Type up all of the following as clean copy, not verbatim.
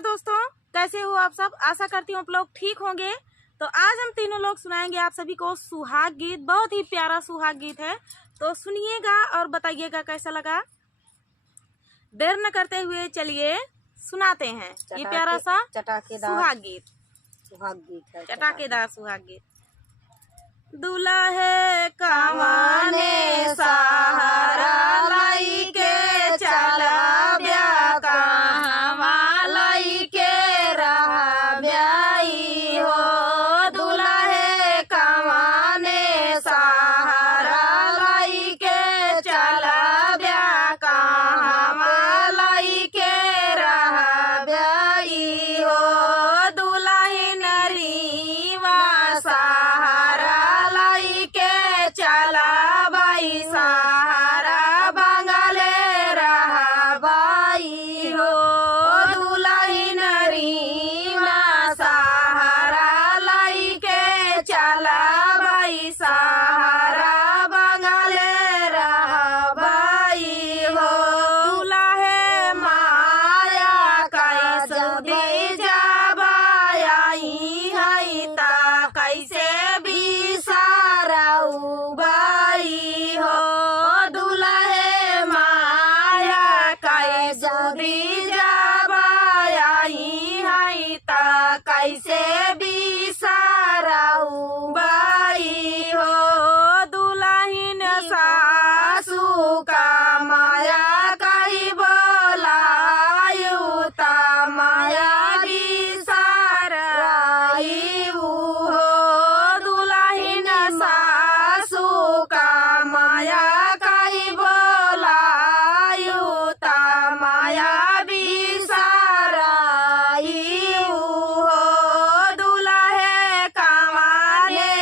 नमस्कार दोस्तों, कैसे हो आप सब। आशा करती हूँ आप लोग ठीक होंगे। तो आज हम तीनों लोग सुनाएंगे आप सभी को सुहाग गीत। बहुत ही प्यारा सुहाग गीत है, तो सुनिएगा और बताइएगा कैसा लगा। देर न करते हुए चलिए सुनाते हैं ये प्यारा सा सुहाग गीत है। चटाकेदार सुहाग गीत। दुल्हे कमाने सहारा लाई के चला ब्या कहवा लाई के रहा ब्याई हो। दुल्हे कमाने सहारा लाई के चला ब्या कहवा लाई के रहा ब्याई हो। दुल्हन रीवा सहारा लाई के चला बाई सहारा बंगले रहा बाई हो। दुल्हन रीवा सहारा लाई के चला बाई सहारा बंगले रहा बाई हो। दुल्हे माया कैसे दी जाबाई है ता कैसे भी सारा उबाई हो। दुल्हे माया कैसे दी जाबाई है ता कैसे भी सारा उबाई हो। दुल्हन सासू का माया कही बोलायु ता माया भी साराई हो। दुल्हन सासू का माया कही बोलायु ता माया भी साराई हो। दुल्हे कमाने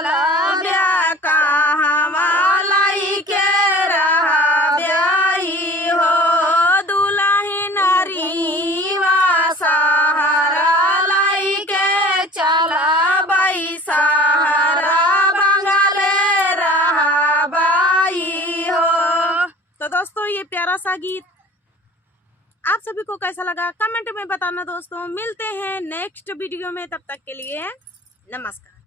चला ब्या कहाँ लाई के रहा ब्याई हो दुल्ही नारी वा सहारा लाई के चला बाई सहारा बंगाले रहा बाई हो। तो दोस्तों ये प्यारा सा गीत आप सभी को कैसा लगा कमेंट में बताना दोस्तों। मिलते हैं नेक्स्ट वीडियो में, तब तक के लिए नमस्कार।